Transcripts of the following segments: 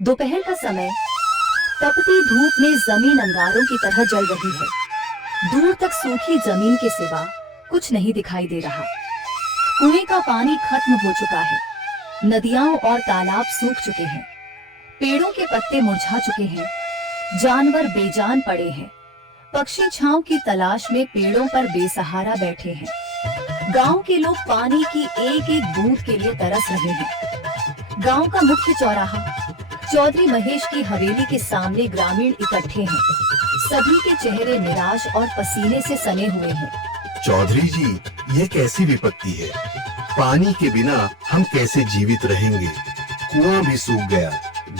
दोपहर का समय, तपती धूप में जमीन अंगारों की तरह जल रही है। दूर तक सूखी जमीन के सिवा कुछ नहीं दिखाई दे रहा। कुएं का पानी खत्म हो चुका है। नदियां और तालाब सूख चुके हैं। पेड़ों के पत्ते मुरझा चुके हैं। जानवर बेजान पड़े हैं। पक्षी छांव की तलाश में पेड़ों पर बेसहारा बैठे हैं। गांव के लोग पानी की एक एक बूंद के लिए तरस रहे हैं। गांव का मुख्य चौराहा, चौधरी महेश की हवेली के सामने ग्रामीण इकट्ठे हैं। सभी के चेहरे निराश और पसीने से सने हुए हैं। चौधरी जी, ये कैसी विपत्ति है? पानी के बिना हम कैसे जीवित रहेंगे? कुआं भी सूख गया,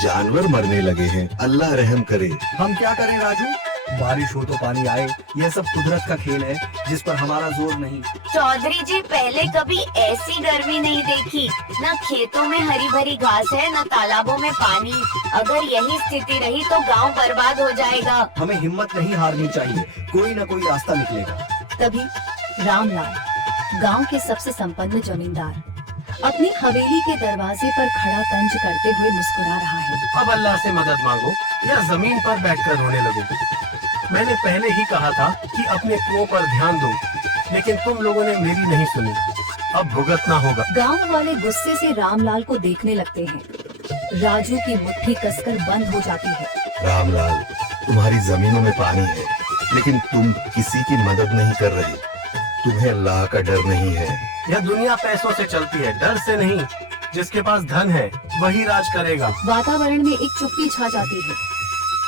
जानवर मरने लगे हैं। अल्लाह रहम करे। हम क्या करें राजू? बारिश हो तो पानी आए, यह सब कुदरत का खेल है जिस पर हमारा जोर नहीं। चौधरी जी, पहले कभी ऐसी गर्मी नहीं देखी। न खेतों में हरी भरी घास है, न तालाबों में पानी। अगर यही स्थिति रही तो गांव बर्बाद हो जाएगा। हमें हिम्मत नहीं हारनी चाहिए, कोई न कोई रास्ता निकलेगा। तभी रामलाल, गांव के सबसे संपन्न जमींदार, अपनी हवेली के दरवाजे पर खड़ा तंज करते हुए मुस्कुरा रहा है। अब अल्लाह से मदद मांगो या जमीन पर बैठकर रोने लगो। मैंने पहले ही कहा था कि अपने कुओं पर ध्यान दो, लेकिन तुम लोगों ने मेरी नहीं सुनी। अब भुगतना होगा। गांव वाले गुस्से से रामलाल को देखने लगते हैं। राजू की मुट्ठी कसकर बंद हो जाती है। रामलाल, तुम्हारी जमीनों में पानी है, लेकिन तुम किसी की मदद नहीं कर रहे। तुम्हें अल्लाह का डर नहीं है। यह दुनिया पैसों से चलती है, डर से नहीं। जिसके पास धन है वही राज करेगा। वातावरण में एक चुप्पी छा जाती है।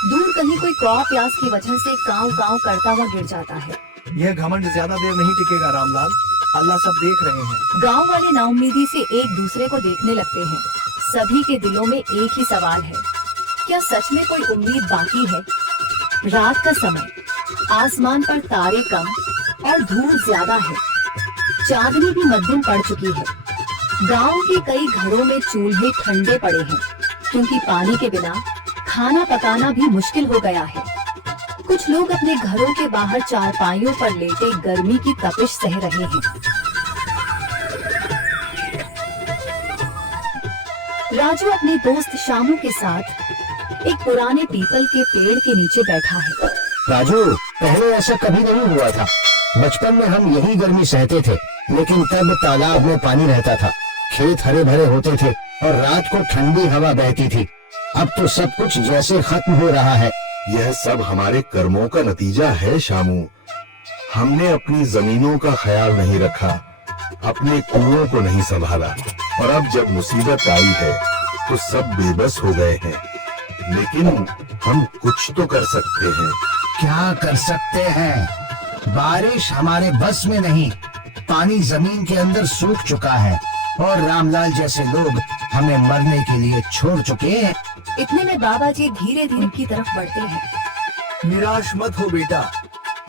दूर कहीं कोई कौ प्यास की वजह से कांव कांव करता हुआ गिर जाता है। यह घमंड ज्यादा देर नहीं टिकेगा रामलाल, अल्लाह सब देख रहे हैं। गांव वाले नाउम्मीदी से एक दूसरे को देखने लगते हैं। सभी के दिलों में एक ही सवाल है, क्या सच में कोई उम्मीद बाकी है? रात का समय, आसमान पर तारे कम और धूप ज्यादा है। चांदनी भी मध्यम पड़ चुकी है। गांव के कई घरों में चूल्हे ठंडे पड़े हैं, क्योंकि पानी के बिना खाना पकाना भी मुश्किल हो गया है। कुछ लोग अपने घरों के बाहर चारपाइयों पर लेटे गर्मी की तपिश सह रहे हैं। राजू अपने दोस्त शामू के साथ एक पुराने पीपल के पेड़ के नीचे बैठा है। राजू, पहले ऐसा कभी नहीं हुआ था। बचपन में हम यही गर्मी सहते थे, लेकिन तब तालाब में पानी रहता था, खेत हरे भरे होते थे और रात को ठंडी हवा बहती थी। अब तो सब कुछ जैसे खत्म हो रहा है। यह सब हमारे कर्मों का नतीजा है शामू। हमने अपनी जमीनों का ख्याल नहीं रखा, अपने कुओं को नहीं संभाला, और अब जब मुसीबत आई है तो सब बेबस हो गए हैं। लेकिन हम कुछ तो कर सकते हैं। क्या कर सकते हैं? बारिश हमारे बस में नहीं। पानी जमीन के अंदर सूख चुका है और रामलाल जैसे लोग हमें मरने के लिए छोड़ चुके हैं। इतने में बाबा जी धीरे धीरे की तरफ बढ़ते हैं। निराश मत हो बेटा,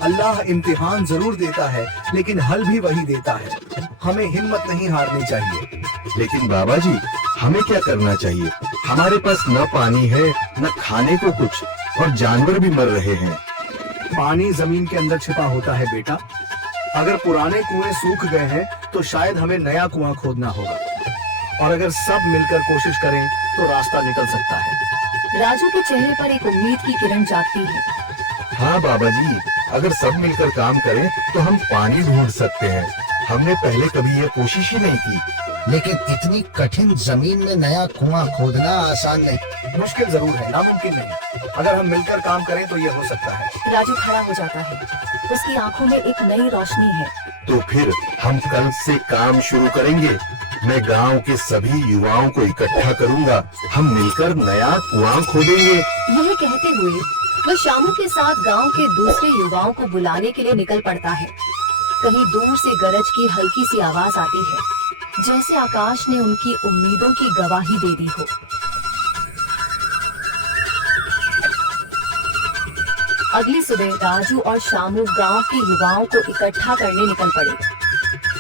अल्लाह इम्तिहान जरूर देता है, लेकिन हल भी वही देता है। हमें हिम्मत नहीं हारनी चाहिए। लेकिन बाबा जी, हमें क्या करना चाहिए? हमारे पास न पानी है, न खाने को कुछ, और जानवर भी मर रहे हैं। पानी जमीन के अंदर छिपा होता है बेटा। अगर पुराने कुएं सूख गए हैं तो शायद हमें नया कुआं खोदना होगा, और अगर सब मिलकर कोशिश करें तो रास्ता निकल सकता है। राजू के चेहरे पर एक उम्मीद की किरण जागती है। हाँ बाबा जी, अगर सब मिलकर काम करें तो हम पानी ढूंढ सकते हैं। हमने पहले कभी ये कोशिश ही नहीं की। लेकिन इतनी कठिन जमीन में नया कुआं खोदना आसान नहीं। मुश्किल जरूर है, नामुमकिन नहीं। अगर हम मिलकर काम करें तो ये हो सकता है। राजू खड़ा हो जाता है। उसकी आंखों में एक नई रोशनी है। तो फिर हम कल से काम शुरू करेंगे। मैं गांव के सभी युवाओं को इकट्ठा करूंगा। हम मिलकर नया कुआं खोदेंगे। यह कहते हुए वह शामू के साथ गांव के दूसरे युवाओं को बुलाने के लिए निकल पड़ता है। कहीं दूर से गरज की हल्की सी आवाज आती है, जैसे आकाश ने उनकी उम्मीदों की गवाही दे दी हो। अगली सुबह राजू और शामू गांव के युवाओं को इकट्ठा करने निकल पड़े।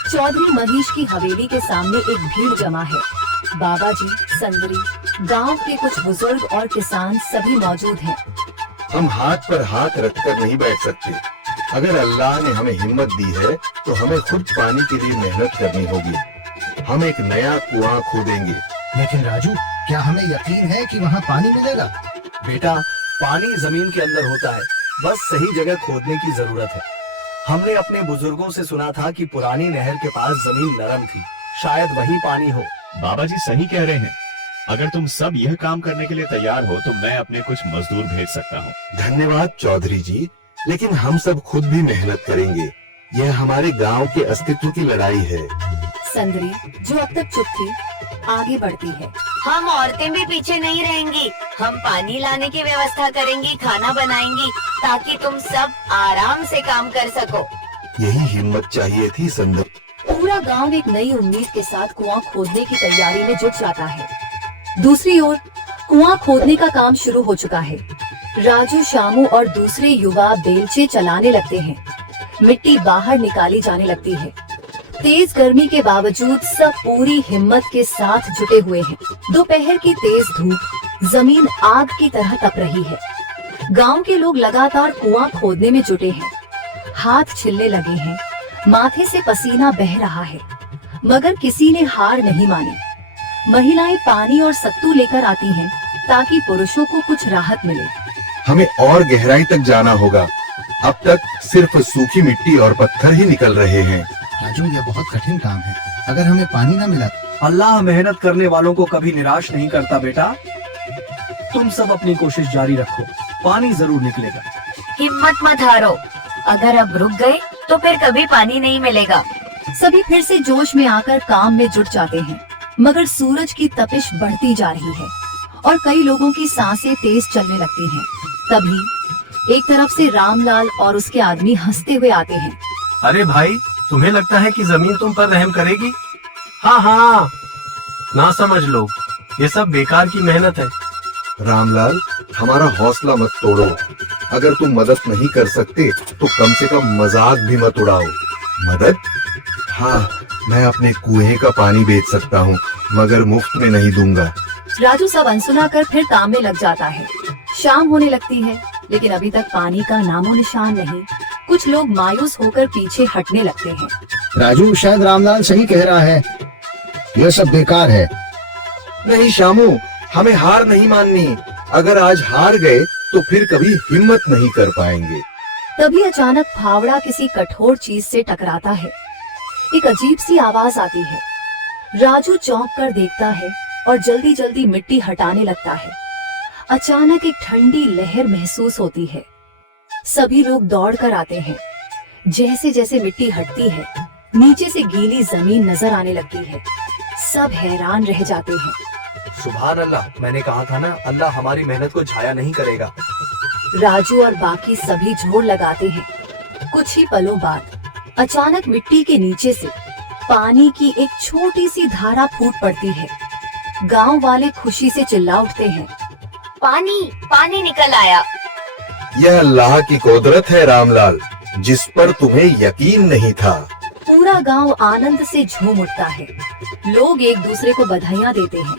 चौधरी महेश की हवेली के सामने एक भीड़ जमा है। बाबा जी, संदरी, गांव के कुछ बुजुर्ग और किसान सभी मौजूद हैं। हम हाथ पर हाथ रखकर नहीं बैठ सकते। अगर अल्लाह ने हमें हिम्मत दी है तो हमें खुद पानी के लिए मेहनत करनी होगी। हम एक नया कुआं खोदेंगे लेकिन राजू, क्या हमें यकीन है कि वहाँ पानी मिलेगा? बेटा, पानी जमीन के अंदर होता है, बस सही जगह खोदने की जरूरत है। हमने अपने बुजुर्गों से सुना था कि पुरानी नहर के पास जमीन नरम थी, शायद वही पानी हो। बाबा जी सही कह रहे हैं। अगर तुम सब यह काम करने के लिए तैयार हो तो मैं अपने कुछ मजदूर भेज सकता हूँ। धन्यवाद चौधरी जी, लेकिन हम सब खुद भी मेहनत करेंगे। यह हमारे गांव के अस्तित्व की लड़ाई है। संदरी, जो अब तक चुप थी, आगे बढ़ती है। हम औरतें भी पीछे नहीं रहेंगी। हम पानी लाने की व्यवस्था करेंगी, खाना बनाएंगी, ताकि तुम सब आराम से काम कर सको। यही हिम्मत चाहिए थी संदर। पूरा गांव एक नई उम्मीद के साथ कुआं खोदने की तैयारी में जुट जाता है। दूसरी ओर कुआं खोदने का काम शुरू हो चुका है। राजू, शामू और दूसरे युवा बेलचे चलाने लगते हैं। मिट्टी बाहर निकाली जाने लगती है। तेज गर्मी के बावजूद सब पूरी हिम्मत के साथ जुटे हुए हैं। दोपहर की तेज धूप जमीन आग की तरह तप रही है। गांव के लोग लगातार कुआं खोदने में जुटे हैं। हाथ छिलने लगे हैं, माथे से पसीना बह रहा है, मगर किसी ने हार नहीं मानी। महिलाएं पानी और सत्तू लेकर आती हैं ताकि पुरुषों को कुछ राहत मिले। हमें और गहराई तक जाना होगा। अब तक सिर्फ सूखी मिट्टी और पत्थर ही निकल रहे हैं। राजू, ये बहुत कठिन काम है। अगर हमें पानी न मिला अल्लाह मेहनत करने वालों को कभी निराश नहीं करता बेटा। तुम सब अपनी कोशिश जारी रखो, पानी जरूर निकलेगा। हिम्मत मत हारो। अगर अब रुक गए तो फिर कभी पानी नहीं मिलेगा। सभी फिर से जोश में आकर काम में जुट जाते हैं, मगर सूरज की तपिश बढ़ती जा रही है और कई लोगों की सांसें तेज चलने लगती हैं। तभी एक तरफ से रामलाल और उसके आदमी हंसते हुए आते हैं। अरे भाई, तुम्हें लगता है कि जमीन तुम पर रहम करेगी? हाँ हाँ, ना समझ लो, ये सब बेकार की मेहनत है। रामलाल, हमारा हौसला मत तोड़ो। अगर तुम मदद नहीं कर सकते तो कम से कम मजाक भी मत उड़ाओ। मदद? हाँ, मैं अपने कुएं का पानी बेच सकता हूँ, मगर मुफ्त में नहीं दूंगा। राजू सब अनसुना कर फिर काम में लग जाता है। शाम होने लगती है, लेकिन अभी तक पानी का नामो निशान नहीं। कुछ लोग मायूस होकर पीछे हटने लगते हैं। राजू, शायद रामलाल सही कह रहा है, यह सब बेकार है। नहीं शामू, हमें हार नहीं माननी। अगर आज हार गए तो फिर कभी हिम्मत नहीं कर पाएंगे। तभी अचानक फावड़ा किसी कठोर चीज से टकराता है। एक अजीब सी आवाज आती है। राजू चौंक कर देखता है और जल्दी जल्दी मिट्टी हटाने लगता है। अचानक एक ठंडी लहर महसूस होती है। सभी लोग दौड़ कर आते हैं। जैसे जैसे मिट्टी हटती है, नीचे से गीली जमीन नजर आने लगती है। सब हैरान रह जाते हैं। सुभान अल्लाह, मैंने कहा था ना, अल्लाह हमारी मेहनत को छाया नहीं करेगा। राजू और बाकी सभी जोर लगाते हैं। कुछ ही पलों बाद अचानक मिट्टी के नीचे से पानी की एक छोटी सी धारा फूट पड़ती है। गांव वाले खुशी से चिल्ला उठते हैं। पानी पानी निकल आया। यह अल्लाह की कुदरत है रामलाल, जिस पर तुम्हें यकीन नहीं था। पूरा गांव आनंद से झूम उठता है। लोग एक दूसरे को बधाइयां देते हैं।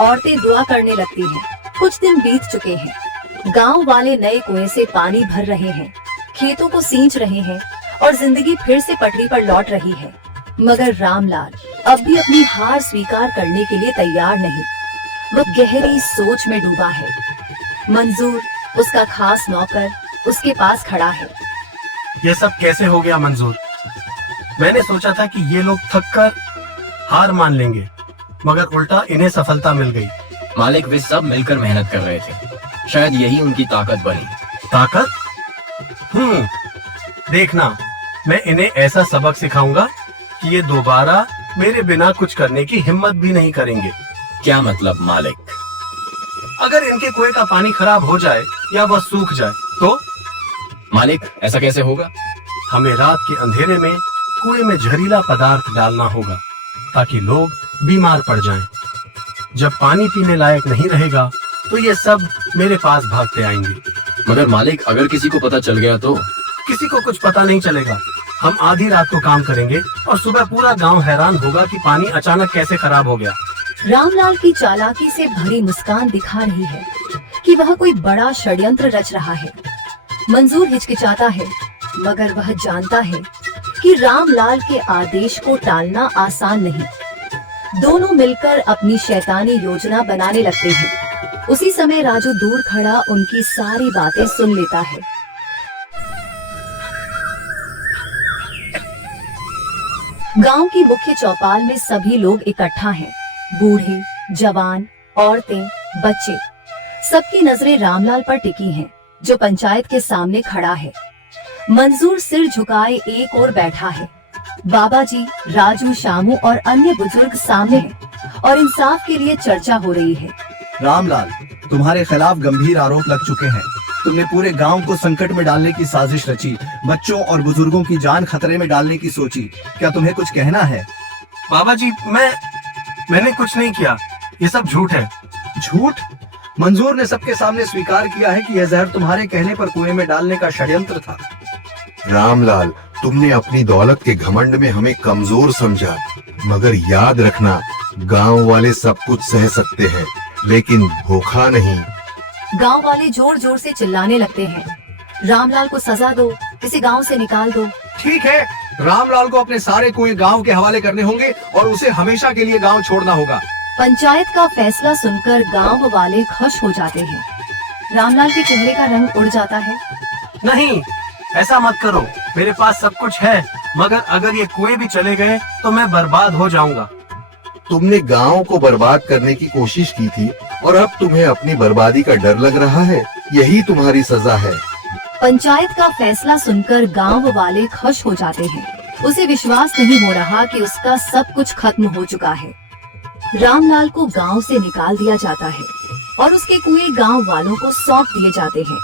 औरतें दुआ करने लगती हैं। कुछ दिन बीत चुके हैं। गांव वाले नए कुएं से पानी भर रहे हैं, खेतों को सींच रहे हैं और जिंदगी फिर से पटरी पर लौट रही है। मगर रामलाल अब भी अपनी हार स्वीकार करने के लिए तैयार नहीं। वह गहरी सोच में डूबा है। मंजूर, उसका खास नौकर, उसके पास खड़ा है। ये सब कैसे हो गया मंजूर? मैंने सोचा था कि ये लोग थककर हार मान लेंगे, मगर उल्टा इन्हें सफलता मिल गई। मालिक, वे सब मिलकर मेहनत कर रहे थे, शायद यही उनकी ताकत बनी। ताकत? देखना, मैं इन्हें ऐसा सबक सिखाऊंगा कि ये दोबारा मेरे बिना कुछ करने की हिम्मत भी नहीं करेंगे। क्या मतलब मालिक? अगर इनके कुएं का पानी खराब हो जाए या वह सूख जाए तो मालिक, ऐसा कैसे होगा? हमें रात के अंधेरे में कुएं में जहरीला पदार्थ डालना होगा ताकि लोग बीमार पड़ जाएं। जब पानी पीने लायक नहीं रहेगा तो ये सब मेरे पास भागते आएंगे। मगर मालिक, अगर किसी को पता चल गया तो? किसी को कुछ पता नहीं चलेगा। हम आधी रात को काम करेंगे और सुबह पूरा गांव हैरान होगा कि पानी अचानक कैसे खराब हो गया। रामलाल की चालाकी से भरी मुस्कान दिखा रही है कि वह कोई बड़ा षड्यंत्र रच रहा है। मंजूर हिचकिचाता है, मगर वह जानता है कि रामलाल के आदेश को टालना आसान नहीं। दोनों मिलकर अपनी शैतानी योजना बनाने लगते हैं। उसी समय राजू दूर खड़ा उनकी सारी बातें सुन लेता है। गांव की मुख्य चौपाल में सभी लोग इकट्ठा हैं। बूढ़े, जवान, औरतें, बच्चे, सबकी नजरें रामलाल पर टिकी हैं, जो पंचायत के सामने खड़ा है। मंजूर सिर झुकाए एक ओर बैठा है। बाबा जी, राजू, शामू और अन्य बुजुर्ग सामने हैं और इंसाफ के लिए चर्चा हो रही है। रामलाल, तुम्हारे खिलाफ गंभीर आरोप लग चुके हैं। तुमने पूरे गांव को संकट में डालने की साजिश रची, बच्चों और बुजुर्गों की जान खतरे में डालने की सोची। क्या तुम्हें कुछ कहना है? बाबा जी, मैंने कुछ नहीं किया, ये सब झूठ है। झूठ? मंजूर ने सबके सामने स्वीकार किया है कि यह जहर तुम्हारे कहने पर कुएं में डालने का षड्यंत्र था। रामलाल, तुमने अपनी दौलत के घमंड में हमें कमजोर समझा, मगर याद रखना, गांव वाले सब कुछ सह सकते हैं, लेकिन धोखा नहीं। गांव वाले जोर जोर से चिल्लाने लगते हैं। रामलाल को सजा दो, किसी गांव से निकाल दो। ठीक है, रामलाल को अपने सारे कुएं गांव के हवाले करने होंगे और उसे हमेशा के लिए गांव छोड़ना होगा। पंचायत का फैसला सुनकर गांव वाले खुश हो जाते हैं। रामलाल के चेहरे का रंग उड़ जाता है। नहीं, ऐसा मत करो, मेरे पास सब कुछ है, मगर अगर ये कुएं भी चले गए तो मैं बर्बाद हो जाऊंगा। तुमने गांव को बर्बाद करने की कोशिश की थी और अब तुम्हें अपनी बर्बादी का डर लग रहा है। यही तुम्हारी सजा है। पंचायत का फैसला सुनकर गांव वाले खुश हो जाते हैं। उसे विश्वास नहीं हो रहा कि उसका सब कुछ खत्म हो चुका है। रामलाल को गांव से निकाल दिया जाता है और उसके कुएं गांव वालों को सौंप दिए जाते हैं।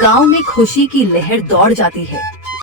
गांव में खुशी की लहर दौड़ जाती है।